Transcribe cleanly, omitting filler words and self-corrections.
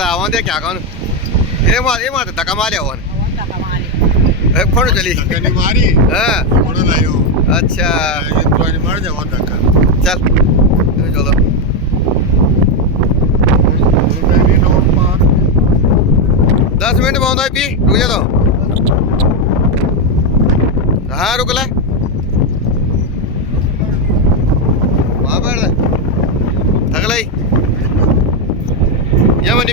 चल आवन दे क्या कौन ये मार धक्का मारे आवन कौन चली मारी हाँ लायो अच्छा मार जाओ धक्का चल चलो 10 मिनट पाँदा पी रुक जा तो हाँ रुक ले वहाँ बैठ थक लाई या मनी